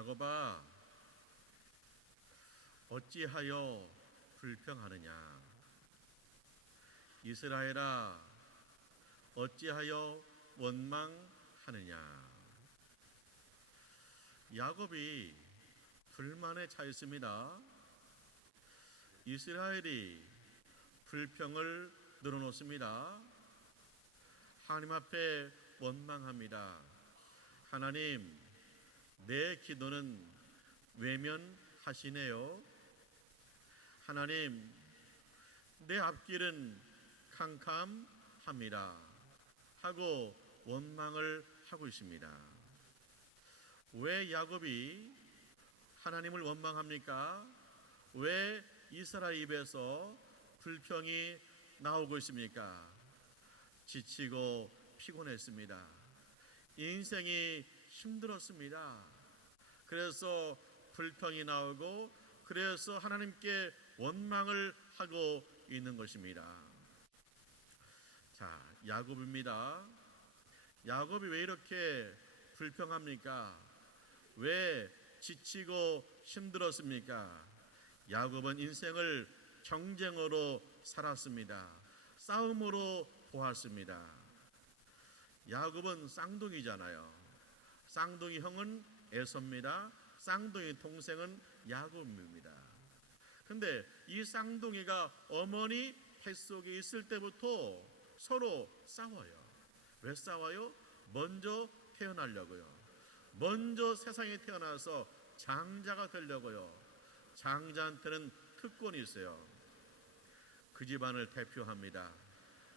야곱아, 어찌하여 불평하느냐? 이스라엘아, 어찌하여 원망하느냐? 야곱이 불만에 차 있습니다. 이스라엘이 불평을 늘어놓습니다. 하나님 앞에 원망합니다. 하나님, 내 기도는 외면하시네요. 하나님, 내 앞길은 캄캄합니다 하고 원망을 하고 있습니다. 왜 야곱이 하나님을 원망합니까? 왜 이스라엘 입에서 불평이 나오고 있습니까? 지치고 피곤했습니다. 인생이 힘들었습니다. 그래서 불평이 나오고, 그래서 하나님께 원망을 하고 있는 것입니다. 자, 야곱입니다. 야곱이 왜 이렇게 불평합니까? 왜 지치고 힘들었습니까? 야곱은 인생을 경쟁으로 살았습니다. 싸움으로 보았습니다. 야곱은 쌍둥이잖아요. 쌍둥이 형은 에서입니다. 쌍둥이 동생은 야곱입니다. 근데 이 쌍둥이가 어머니 뱃속에 있을 때부터 서로 싸워요. 왜 싸워요? 먼저 태어나려고요. 먼저 세상에 태어나서 장자가 되려고요. 장자한테는 특권이 있어요. 그 집안을 대표합니다.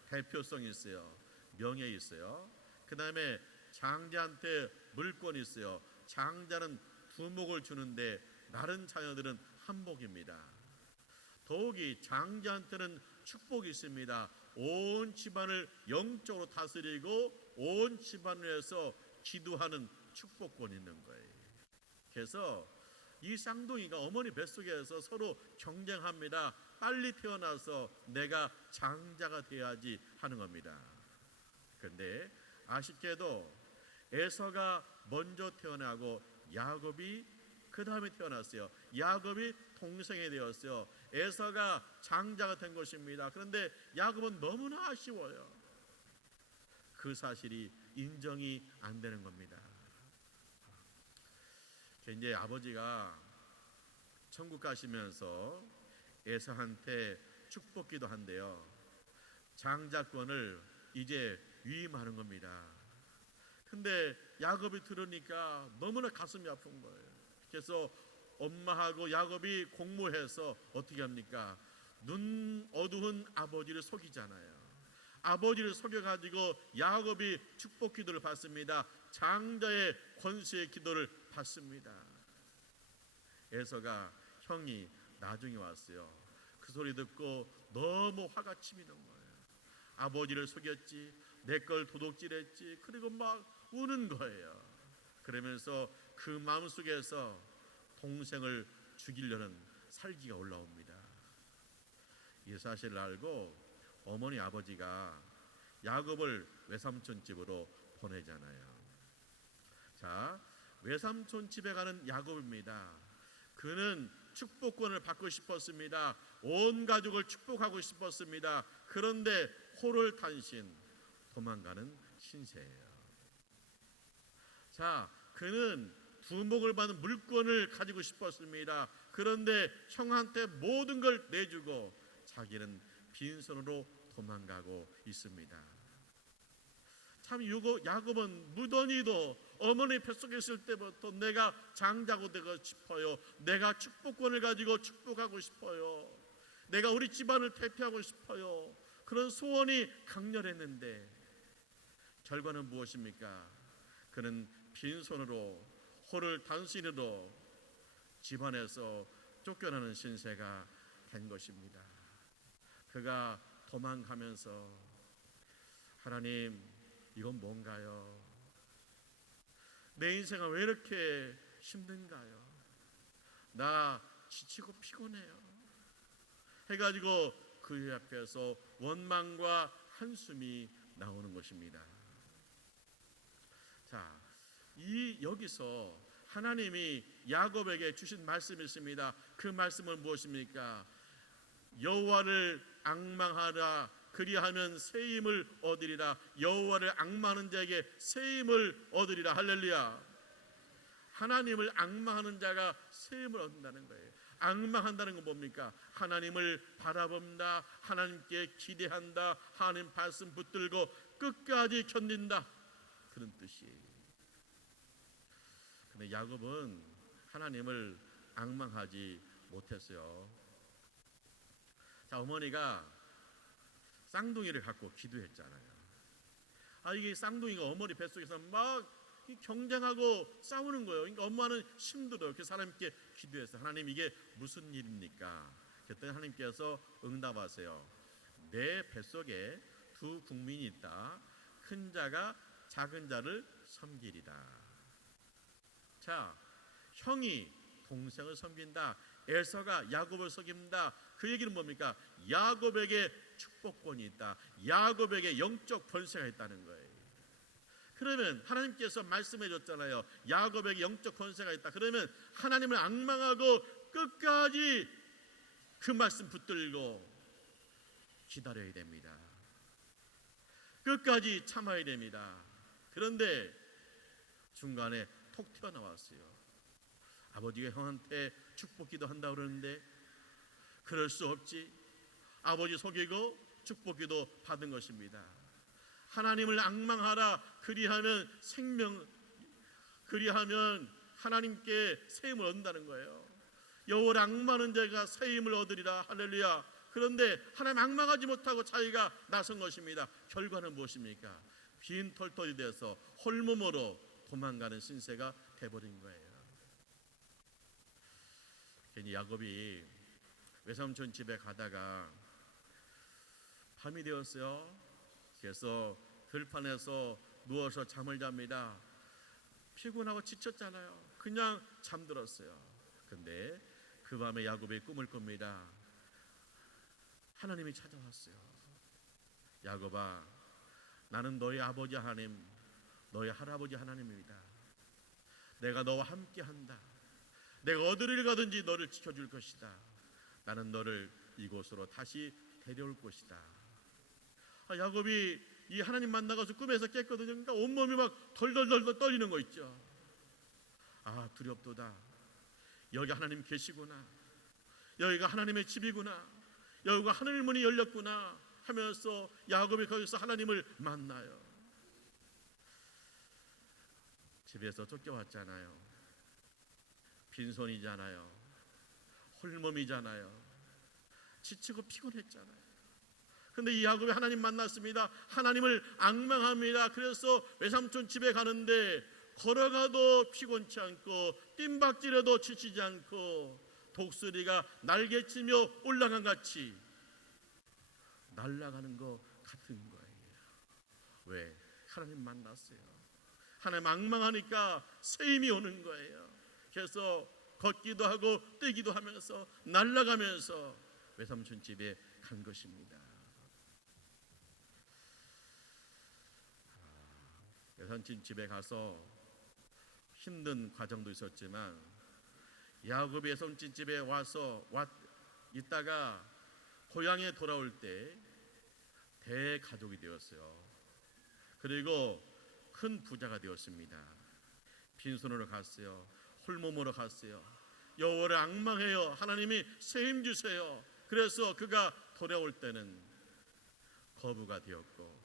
대표성이 있어요. 명예 있어요. 그 다음에 장자한테 물권이 있어요. 장자는 두목을 주는데 다른 자녀들은 한복입니다. 더욱이 장자한테는 축복이 있습니다. 온 집안을 영적으로 다스리고 온 집안을 위해서 기도하는 축복권이 있는 거예요. 그래서 이 쌍둥이가 어머니 뱃속에서 서로 경쟁합니다. 빨리 태어나서 내가 장자가 돼야지 하는 겁니다. 그런데 아쉽게도 에서가 먼저 태어나고 야곱이 그 다음에 태어났어요. 야곱이 동생이 되었어요. 에서가 장자가 된 것입니다. 그런데 야곱은 너무나 아쉬워요. 그 사실이 인정이 안 되는 겁니다. 이제 아버지가 천국 가시면서 에서한테 축복기도 한대요. 장자권을 이제 위임하는 겁니다. 근데 야곱이 들으니까 너무나 가슴이 아픈 거예요. 그래서 엄마하고 야곱이 공모해서 어떻게 합니까? 눈 어두운 아버지를 속이잖아요. 아버지를 속여가지고 야곱이 축복 기도를 받습니다. 장자의 권세의 기도를 받습니다. 에서가 형이 나중에 왔어요. 그 소리 듣고 너무 화가 치미는 거예요. 아버지를 속였지, 내 걸 도둑질했지, 그리고 막 우는 거예요. 그러면서 그 마음속에서 동생을 죽이려는 살기가 올라옵니다. 이 사실을 알고 어머니 아버지가 야곱을 외삼촌 집으로 보내잖아요. 자, 외삼촌 집에 가는 야곱입니다. 그는 축복권을 받고 싶었습니다. 온 가족을 축복하고 싶었습니다. 그런데 호를 탄신, 도망가는 신세예요. 자, 그는 두목을 받는 물권을 가지고 싶었습니다. 그런데 형한테 모든 걸 내주고 자기는 빈손으로 도망가고 있습니다. 참 야곱은 무던히도 어머니 뱃속에 있을 때부터 내가 장자가 되고 싶어요. 내가 축복권을 가지고 축복하고 싶어요. 내가 우리 집안을 대표하고 싶어요. 그런 소원이 강렬했는데 결과는 무엇입니까? 그는 빈손으로 호를 단신으로 집안에서 쫓겨나는 신세가 된 것입니다. 그가 도망가면서 하나님, 이건 뭔가요? 내 인생은 왜 이렇게 힘든가요? 나 지치고 피곤해요 해가지고 그 앞에서 원망과 한숨이 나오는 것입니다. 자, 여기서 하나님이 야곱에게 주신 말씀이 있습니다. 그 말씀은 무엇입니까? 여호와를 앙망하라, 그리하면 새 힘을 얻으리라. 여호와를 앙망하는 자에게 새 힘을 얻으리라. 할렐루야. 하나님을 앙망하는 자가 새 힘을 얻는다는 거예요. 앙망한다는 건 뭡니까? 하나님을 바라본다, 하나님께 기대한다, 하나님 말씀 붙들고 끝까지 견딘다, 그런 뜻이에요. 근데 야곱은 하나님을 앙망하지 못했어요. 자, 어머니가 쌍둥이를 갖고 기도했잖아요. 이게 쌍둥이가 어머니 뱃속에서 막 경쟁하고 싸우는 거예요. 그러니까 엄마는 힘들어요. 그래서 하나님께 기도해서, 하나님 이게 무슨 일입니까? 그랬더니 하나님께서 응답하세요. 내 뱃속에 두 국민이 있다. 큰 자가 작은 자를 섬기리라. 자, 형이 동생을 섬긴다. 에서가 야곱을 섬긴다. 그 얘기는 뭡니까? 야곱에게 축복권이 있다. 야곱에게 영적 권세가 있다는 거예요. 그러면 하나님께서 말씀해 줬잖아요. 야곱에게 영적 권세가 있다. 그러면 하나님을 앙망하고 끝까지 그 말씀 붙들고 기다려야 됩니다. 끝까지 참아야 됩니다. 그런데 중간에 톡 튀어나왔어요. 아버지가 형한테 축복기도 한다고 그러는데 그럴 수 없지. 아버지 속이고 축복기도 받은 것입니다. 하나님을 앙망하라, 그리하면 그리하면 하나님께 새 힘을 얻는다는 거예요. 여호와를 앙망하는 자가 새 힘을 얻으리라. 할렐루야. 그런데 하나님 앙망하지 못하고 자기가 나선 것입니다. 결과는 무엇입니까? 빈 털털이 돼서 홀몸으로 도망가는 신세가 돼버린 거예요. 괜히 야곱이 외삼촌 집에 가다가 밤이 되었어요. 그래서 들판에서 누워서 잠을 잡니다. 피곤하고 지쳤잖아요. 그냥 잠들었어요. 근데 그 밤에 야곱이 꿈을 꿉니다. 하나님이 찾아왔어요. 야곱아, 나는 너희 아버지 하나님, 너희 할아버지 하나님입니다. 내가 너와 함께한다. 내가 어디를 가든지 너를 지켜줄 것이다. 나는 너를 이곳으로 다시 데려올 것이다. 야곱이 이 하나님 만나가서 꿈에서 깼거든요. 그러니까 온몸이 막 덜덜덜 떨리는 거 있죠. 두렵도다. 여기 하나님 계시구나. 여기가 하나님의 집이구나. 여기가 하늘 문이 열렸구나 하면서 야곱이 거기서 하나님을 만나요. 집에서 쫓겨왔잖아요. 빈손이잖아요. 홀몸이잖아요. 지치고 피곤했잖아요. 근데 이 야곱이 하나님 만났습니다. 하나님을 앙망합니다. 그래서 외삼촌 집에 가는데 걸어가도 피곤치 않고 뜀박질해도 지치지 않고 독수리가 날개치며 올라간 같이 날아가는 것 같은 거예요. 왜? 하나님 만났어요. 하나님 앙망하니까 새 힘이 오는 거예요. 그래서 걷기도 하고 뛰기도 하면서 날아가면서 외삼촌 집에 간 것입니다. 외삼촌 집에 가서 힘든 과정도 있었지만 야곱이 외삼촌 집에 와서 있다가 고향에 돌아올 때 대가족이 되었어요. 그리고 큰 부자가 되었습니다. 빈손으로 갔어요. 홀몸으로 갔어요. 여호와를 앙망해요. 하나님이 새 힘 주세요. 그래서 그가 돌아올 때는 거부가 되었고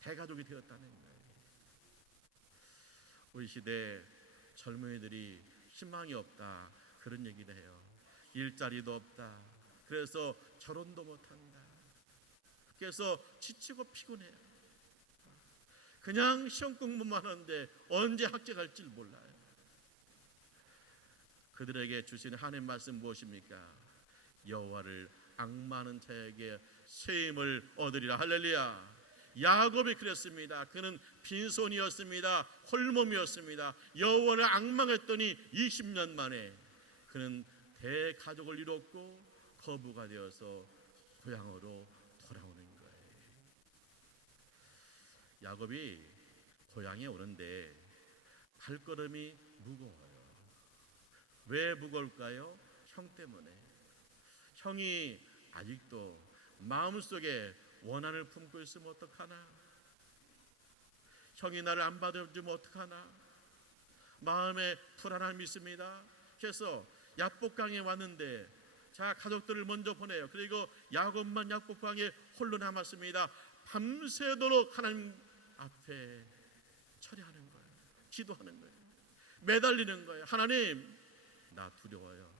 대가족이 되었다는 거예요. 우리 시대 젊은이들이 희망이 없다 그런 얘기를 해요. 일자리도 없다. 그래서 결혼도 못한다. 그래서 지치고 피곤해요. 그냥 시험 공부만 하는데 언제 합격할지 몰라요. 그들에게 주신 하나님 말씀 무엇입니까? 여호와를 앙망하는 자에게 새 힘을 얻으리라. 할렐루야. 야곱이 그랬습니다. 그는 빈손이었습니다. 홀몸이었습니다. 여호와를 앙망했더니 20년 만에 그는 대가족을 이뤘고 거부가 되어서 고향으로 돌아오는 거예요. 야곱이 고향에 오는데 발걸음이 무거워요. 왜 무거울까요? 형 때문에. 형이 아직도 마음속에 원한을 품고 있으면 어떡하나? 형이 나를 안 받아주면 어떡하나? 마음에 불안함이 있습니다. 그래서 야복강에 왔는데 자, 가족들을 먼저 보내요. 그리고 야곱만 야복강에 홀로 남았습니다. 밤새도록 하나님 앞에 철회하는 거예요. 기도하는 거예요. 매달리는 거예요. 하나님, 나 두려워요.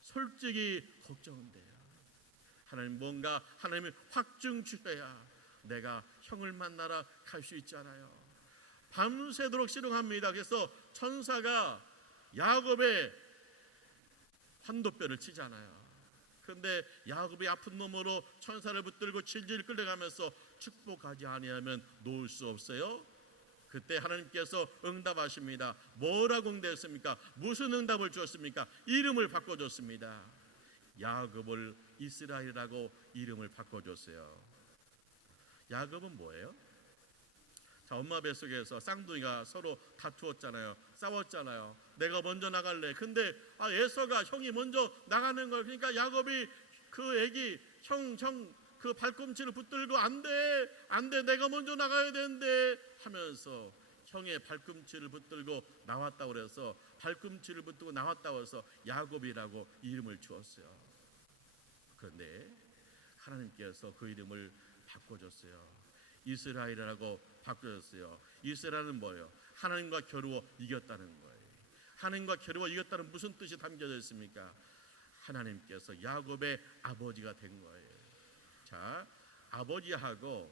솔직히 걱정돼요. 하나님, 뭔가 하나님이 확증 주셔야 내가 형을 만나러 갈 수 있잖아요. 밤새도록 씨름합니다. 그래서 천사가 야곱의 환도뼈를 치잖아요. 그런데 야곱이 아픈 놈으로 천사를 붙들고 질질 끌려가면서 축복하지 아니하면 놓을 수 없어요. 그때 하나님께서 응답하십니다. 뭐라고 응답했습니까? 무슨 응답을 주었습니까? 이름을 바꿔줬습니다. 야곱을 이스라엘이라고 이름을 바꿔줬어요. 야곱은 뭐예요? 자, 엄마 뱃속에서 쌍둥이가 서로 다투었잖아요. 싸웠잖아요. 내가 먼저 나갈래. 근데 에서가 형이 먼저 나가는 걸, 그러니까 야곱이 그 애기 형 그 발꿈치를 붙들고 안 돼, 내가 먼저 나가야 되는데 하면서 형의 발꿈치를 붙들고 나왔다고 그래서 발꿈치를 붙들고 나왔다고 해서 야곱이라고 이름을 주었어요. 그런데 하나님께서 그 이름을 바꿔줬어요. 이스라엘이라고 바꿔줬어요. 이스라엘은 뭐예요? 하나님과 겨루어 이겼다는 거예요. 하나님과 겨루어 이겼다는 무슨 뜻이 담겨져 있습니까? 하나님께서 야곱의 아버지가 된 거예요. 자, 아버지하고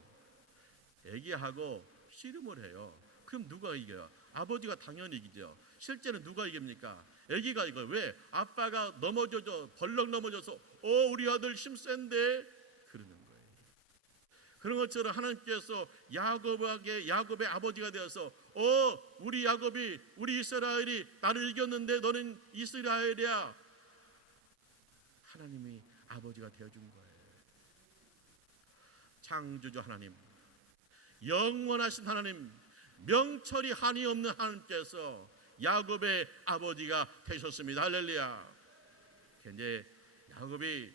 애기하고 씨름을 해요. 그럼 누가 이겨요? 아버지가 당연히 이기죠. 실제는 누가 이깁니까? 애기가 이겨요. 왜? 아빠가 벌렁 넘어져서 우리 아들 힘센데 그러는 거예요. 그런 것처럼 하나님께서 야곱의 아버지가 되어서 우리 야곱이, 우리 이스라엘이 나를 이겼는데 너는 이스라엘이야. 하나님이 아버지가 되어준 거예요. 창조주 하나님, 영원하신 하나님, 명철이 한이 없는 하나님께서 야곱의 아버지가 되셨습니다. 할렐루야. 이제 야곱이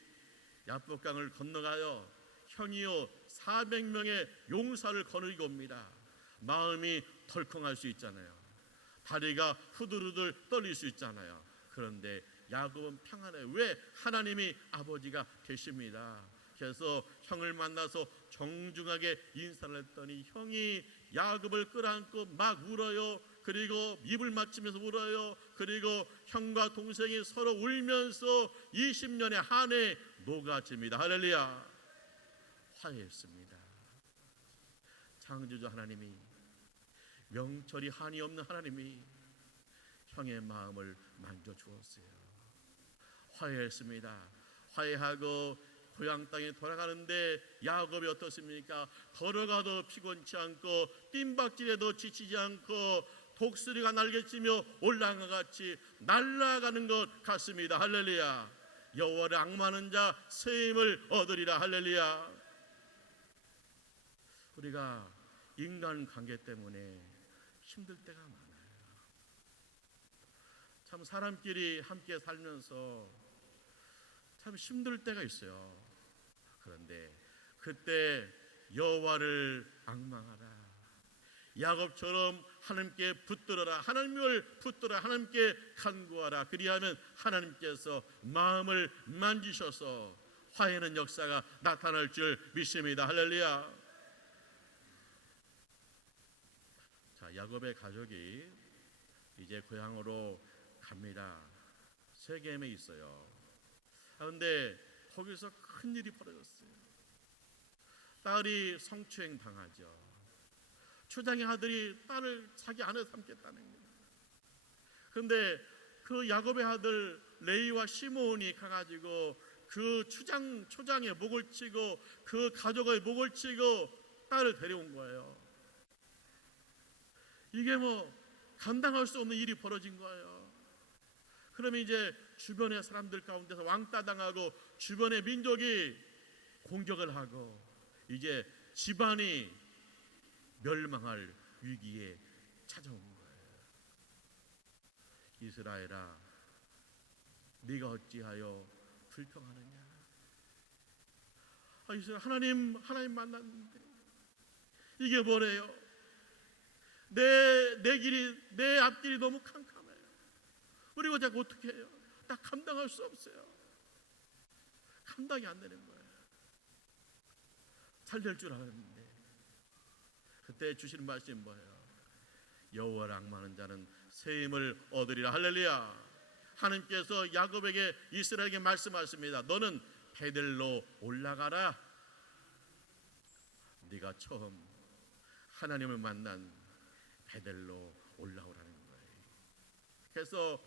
야복강을 건너가요. 형이요 400명의 용사를 거느리고 옵니다. 마음이 덜컹할 수 있잖아요. 다리가 후들후들 떨릴 수 있잖아요. 그런데 야곱은 평안해요. 왜? 하나님이 아버지가 되십니다. 그래서 형을 만나서 정중하게 인사를 했더니 형이 야곱을 끌어안고 막 울어요. 그리고 입을 맞추면서 울어요. 그리고 형과 동생이 서로 울면서 20년의 한해 녹아집니다. 할렐루야. 화해했습니다. 창조주 하나님이, 명철이 한이 없는 하나님이 형의 마음을 만져주었어요. 화해했습니다. 화해하고 고향 땅에 돌아가는데 야곱이 어떻습니까? 걸어가도 피곤치 않고 뜀박질에도 지치지 않고 독수리가 날개치며 올라간 것 같이 날아가는 것 같습니다. 할렐루야. 여호와를 앙망하는 자 새 힘을 얻으리라. 할렐루야. 우리가 인간관계 때문에 힘들 때가 많아요. 참 사람끼리 함께 살면서 참 힘들 때가 있어요. 그런데 그때 여호와를 앙망하라. 야곱처럼 하나님께 붙들어라. 하나님을 붙들어 하나님께 간구하라. 그리하면 하나님께서 마음을 만지셔서 화해하는 역사가 나타날 줄 믿습니다. 할렐루야. 자, 야곱의 가족이 이제 고향으로 갑니다. 세겜에 있어요. 그런데 거기서 큰 일이 벌어졌어요. 딸이 성추행 당하죠. 초장의 아들이 딸을 자기 아내 삼겠다는 거예요. 그런데 그 야곱의 아들 레이와 시므온이 가가지고 그 초장의 목을 치고 그 가족의 목을 치고 딸을 데려온 거예요. 이게 감당할 수 없는 일이 벌어진 거예요. 그러면 이제 주변의 사람들 가운데서 왕따 당하고 주변의 민족이 공격을 하고 이제 집안이 멸망할 위기에 찾아온 거예요. 이스라엘아, 네가 어찌하여 불평하느냐. 이스라엘 하나님 만났는데 이게 뭐래요? 내 길이, 내 앞길이 너무 캄캄해요. 그리고 제가 어떻게 해요? 나 감당할 수 없어요. 감당이 안 되는 거예요. 잘 될 줄 알았는데. 그때 주시는 말씀이 뭐예요? 여호와를 앙망하는 자는 새 힘을 얻으리라. 할렐루야. 하나님께서 야곱에게, 이스라엘에게 말씀하십니다. 너는 베델로 올라가라. 네가 처음 하나님을 만난 베델로 올라오라는 거예요. 그래서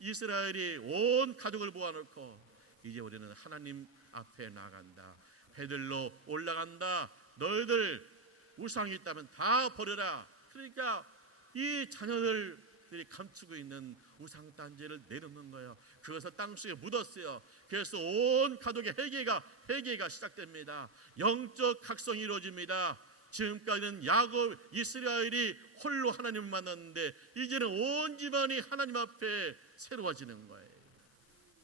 이스라엘이 온 가족을 모아놓고 이제 우리는 하나님 앞에 나간다. 베델로 올라간다. 너희들 우상이 있다면 다 버려라. 그러니까 이 자녀들이 감추고 있는 우상 단지를 내놓는 거예요. 그것을 땅속에 묻었어요. 그래서 온 가족의 회개가 시작됩니다. 영적 각성이 이루어집니다. 지금까지는 야곱, 이스라엘이 홀로 하나님을 만났는데 이제는 온 집안이 하나님 앞에 새로워지는 거예요.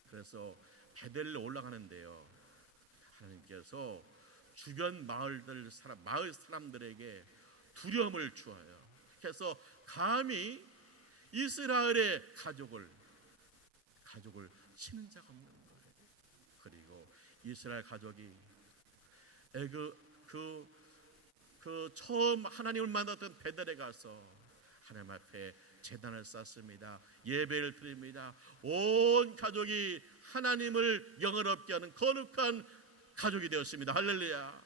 그래서 베델로 올라가는데요, 하나님께서 주변 마을 사람들에게 두려움을 주어요. 그래서 감히 이스라엘의 가족을 치는 자가 없는 거예요. 그리고 이스라엘 가족이 처음 하나님을 만났던 베델에 가서 하나님 앞에 제단을 쌓습니다. 예배를 드립니다. 온 가족이 하나님을 영화롭게 하는 거룩한 가족이 되었습니다. 할렐루야.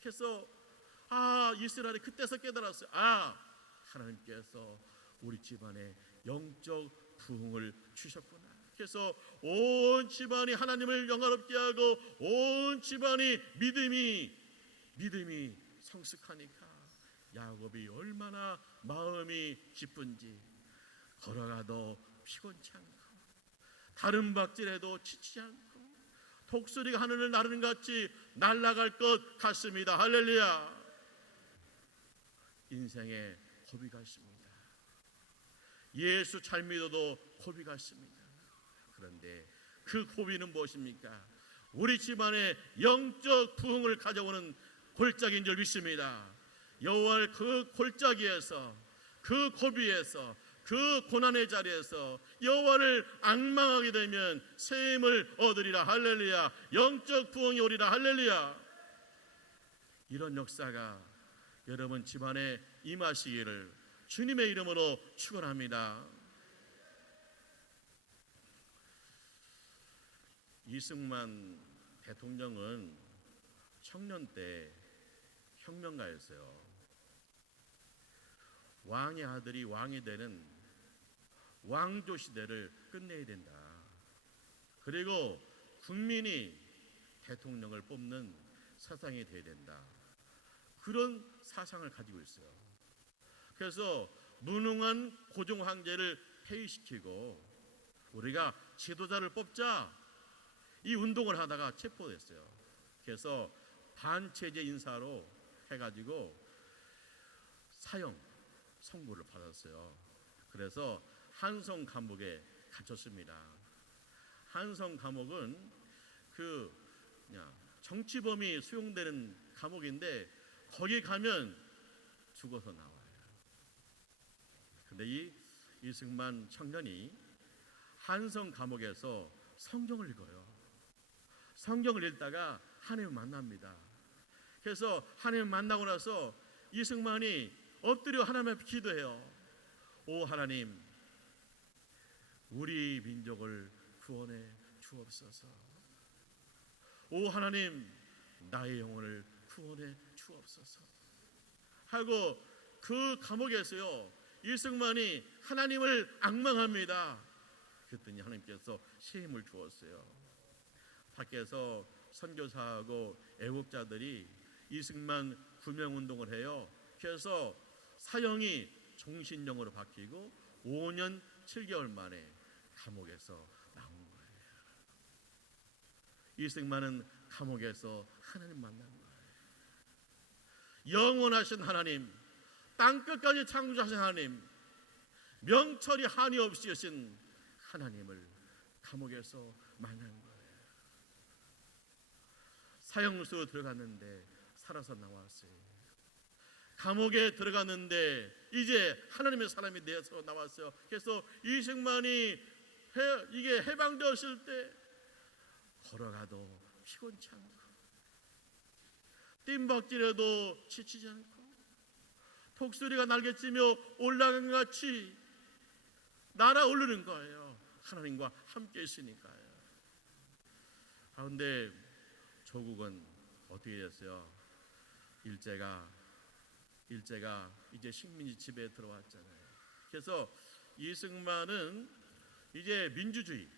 그래서 이스라엘이 그때서 깨달았어요. 하나님께서 우리 집안에 영적 부흥을 주셨구나. 그래서 온 집안이 하나님을 영화롭게 하고 온 집안이 믿음이 성숙하니까 야곱이 얼마나 마음이 기쁜지 걸어가도 피곤치 않고 다른 박질해도 지치지 않고 독수리가 하늘을 나르는 같이 날아갈 것 같습니다. 할렐루야. 인생에 고비가 있습니다. 예수 잘 믿어도 고비가 있습니다. 그런데 그 고비는 무엇입니까? 우리 집안에 영적 부흥을 가져오는 골짜기인 줄 믿습니다. 여호와를 그 골짜기에서, 그 고비에서, 그 고난의 자리에서 여호와를 앙망하게 되면 새 힘을 얻으리라. 할렐루야. 영적 부흥이 오리라. 할렐루야. 이런 역사가 여러분 집안에 임하시기를 주님의 이름으로 축원합니다. 이승만 대통령은 청년 때 혁명가였어요. 왕의 아들이 왕이 되는 왕조 시대를 끝내야 된다. 그리고 국민이 대통령을 뽑는 사상이 돼야 된다. 그런 사상을 가지고 있어요. 그래서 무능한 고종 황제를 폐위시키고 우리가 지도자를 뽑자, 이 운동을 하다가 체포됐어요. 그래서 반체제 인사로 해가지고 사형 선고를 받았어요. 그래서 한성 감옥에 갇혔습니다. 한성 감옥은 정치범이 수용되는 감옥인데 거기 가면 죽어서 나와요. 근데 이 이승만 청년이 한성 감옥에서 성경을 읽어요. 성경을 읽다가 하나님을 만납니다. 그래서 하나님을 만나고 나서 이승만이 엎드려 하나님 앞에 기도해요. 오 하나님, 우리 민족을 구원해 주옵소서. 오 하나님, 나의 영혼을 구원해 주옵소서 하고 그 감옥에서요, 이승만이 하나님을 앙망합니다. 그랬더니 하나님께서 새 힘을 주었어요. 밖에서 선교사하고 애국자들이 이승만 구명운동을 해요. 그래서 사형이 종신형으로 바뀌고 5년 7개월 만에 감옥에서 나온 거예요. 이승만은 감옥에서 하나님 만난 거예요. 영원하신 하나님, 땅끝까지 창조하신 하나님, 명철이 한이 없이 하신 하나님을 감옥에서 만난 거예요. 사형수로 들어갔는데 살아서 나왔어요. 감옥에 들어갔는데 이제 하나님의 사람이 되어서 나왔어요. 그래서 이승만이 이게 해방되었을 때 걸어가도 피곤치 않고 뜀박질해도 지치지 않고 독수리가 날개치며 올라간 것 같이 날아오르는 거예요. 하나님과 함께 있으니까요. 그런데 조국은 어떻게 됐어요? 일제가 이제 식민지 지배에 들어왔잖아요. 그래서 이승만은 이제 민주주의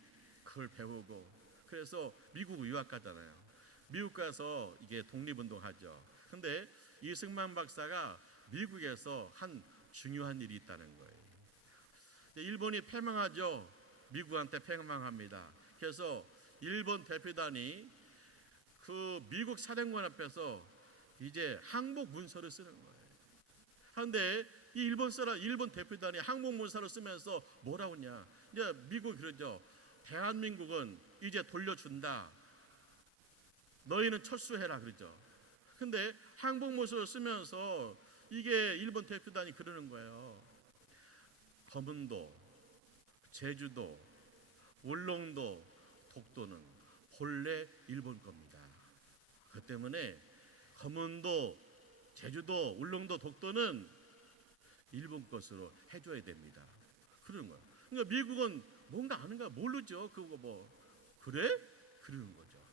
그걸 배우고 그래서 미국 유학 가잖아요. 미국 가서 이게 독립운동하죠. 근데 이승만 박사가 미국에서 한 중요한 일이 있다는 거예요. 일본이 패망하죠. 미국한테 패망합니다. 그래서 일본 대표단이 그 미국 사령관 앞에서 이제 항복 문서를 쓰는 거예요. 그런데 이 일본 대표단이 항복 문서를 쓰면서 뭐라고 하냐? 이제 미국이 그러죠. 대한민국은 이제 돌려준다. 너희는 철수해라 그러죠. 근데 항복 문서를 쓰면서 이게 일본 대표단이 그러는 거예요. 거문도, 제주도, 울릉도, 독도는 본래 일본 겁니다. 그 때문에 거문도, 제주도, 울릉도, 독도는 일본 것으로 해줘야 됩니다. 그러는 거예요. 그러니까 미국은 뭔가 아는가 모르죠. 그거 뭐 그래? 그러는 거죠.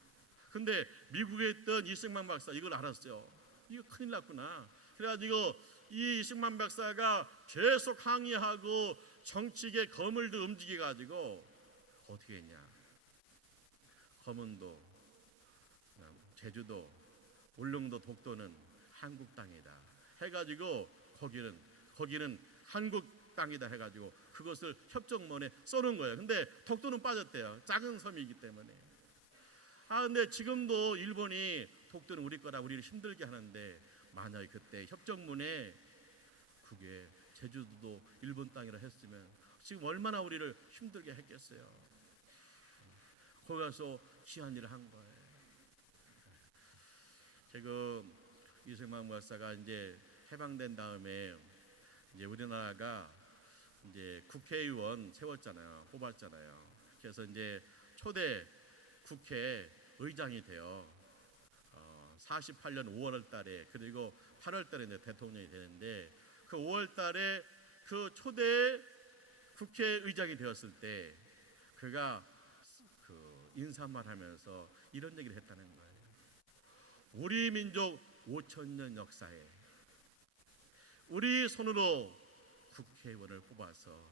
근데 미국에 있던 이승만 박사 이걸 알았어요. 이거 큰일 났구나. 그래가지고 이 이승만 박사가 계속 항의하고 정치계 거물도 움직여가지고 어떻게 했냐? 거문도, 제주도, 울릉도, 독도는 한국 땅이다 해가지고 거기는 한국 땅이다 해가지고 그것을 협정문에 써놓은 거예요. 근데 독도는 빠졌대요. 작은 섬이기 때문에. 근데 지금도 일본이 독도는 우리 거라 우리를 힘들게 하는데 만약에 그때 협정문에 그게 제주도도 일본 땅이라 했으면 지금 얼마나 우리를 힘들게 했겠어요. 거기 가서 귀한 일을 한 거예요. 지금 이승만 박사가 이제 해방된 다음에 이제 우리나라가 이제 국회의원 세웠잖아요. 뽑았잖아요. 그래서 이제 초대 국회 의장이 돼요. 48년 5월 달에 그리고 8월 달에 이제 대통령이 되는데 그 5월 달에 그 초대 국회의장이 되었을 때 그가 그 인사말 하면서 이런 얘기를 했다는 거예요. 우리 민족 5,000년 역사에 우리 손으로 국회의원을 뽑아서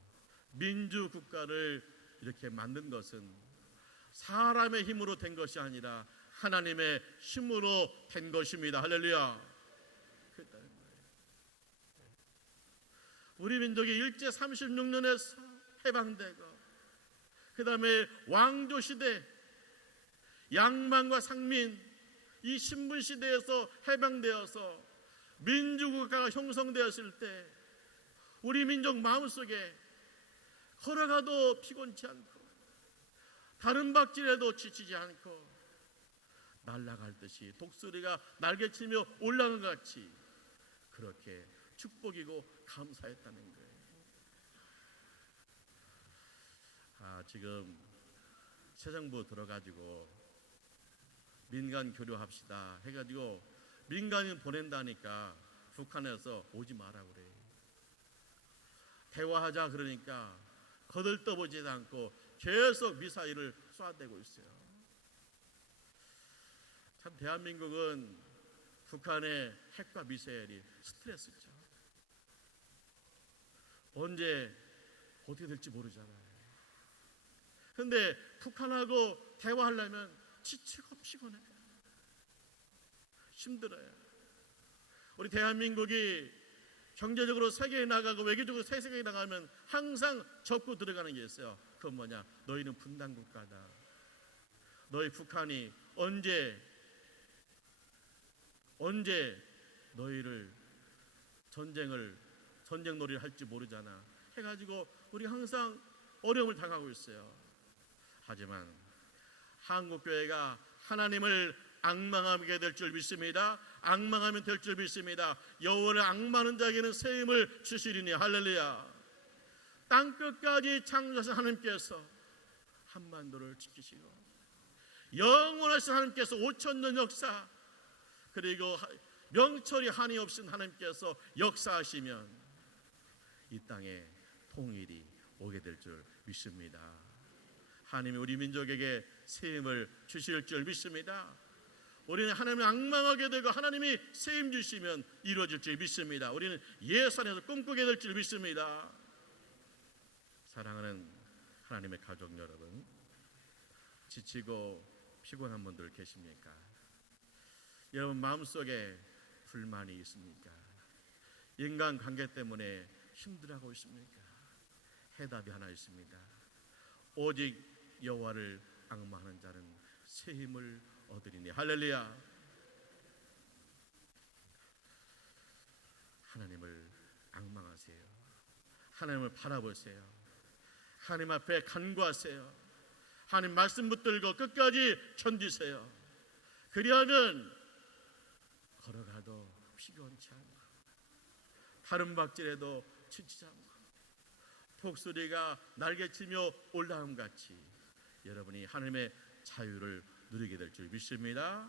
민주국가를 이렇게 만든 것은 사람의 힘으로 된 것이 아니라 하나님의 힘으로 된 것입니다. 할렐루야. 그랬다는 거예요. 우리 민족이 일제 36년에 해방되고 그 다음에 왕조시대 양만과 상민 이 신분시대에서 해방되어서 민주국가가 형성되었을 때 우리 민족 마음속에 걸어가도 피곤치 않고 다른 박질에도 지치지 않고 날아갈 듯이 독수리가 날개치며 올라가는 것 같이 그렇게 축복이고 감사했다는 거예요. 지금 새 정부 들어가지고 민간 교류합시다 해가지고 민간인 보낸다니까 북한에서 오지 마라 그래. 대화하자 그러니까 거들떠보지도 않고 계속 미사일을 쏴대고 있어요. 참 대한민국은 북한의 핵과 미사일이 스트레스죠. 언제 어떻게 될지 모르잖아요. 그런데 북한하고 대화하려면 지치고 피곤해요. 힘들어요. 우리 대한민국이 경제적으로 세계에 나가고 외교적으로 세계에 나가면 항상 접고 들어가는 게 있어요. 그건 뭐냐? 너희는 분단 국가다. 너희 북한이 언제 너희를 전쟁 놀이를 할지 모르잖아 해가지고 우리 항상 어려움을 당하고 있어요. 하지만 한국교회가 하나님을 앙망하게 될 줄 믿습니다. 앙망하면 될 줄 믿습니다. 여호와를 앙망하는 자에게는 새 힘을 주시리니 할렐루야. 땅끝까지 창조하신 하나님께서 한반도를 지키시고 영원하신 하나님께서 5,000년 역사 그리고 명철이 한이 없인 하나님께서 역사하시면 이 땅에 통일이 오게 될 줄 믿습니다. 하나님이 우리 민족에게 새 힘을 주실 줄 믿습니다. 우리는 하나님을 앙망하게 되고 하나님이 새 힘 주시면 이루어질 줄 믿습니다. 우리는 예산에서 꿈꾸게 될 줄 믿습니다. 사랑하는 하나님의 가족 여러분, 지치고 피곤한 분들 계십니까? 여러분 마음속에 불만이 있습니까? 인간관계 때문에 힘들어하고 있습니까? 해답이 하나 있습니다. 오직 여호와를 앙망하는 자는 새 힘을 얻으리니 할렐루야. 하나님을 앙망하세요. 하나님을 바라보세요. 하나님 앞에 간구하세요. 하나님 말씀 붙들고 끝까지 견디세요. 그리하면 걸어가도 피곤치 않고 다른 박질에도 지치지 않고 독수리가 날개치며 올라옴 같이 여러분이 하나님의 자유를 누리게 될 줄 믿습니다.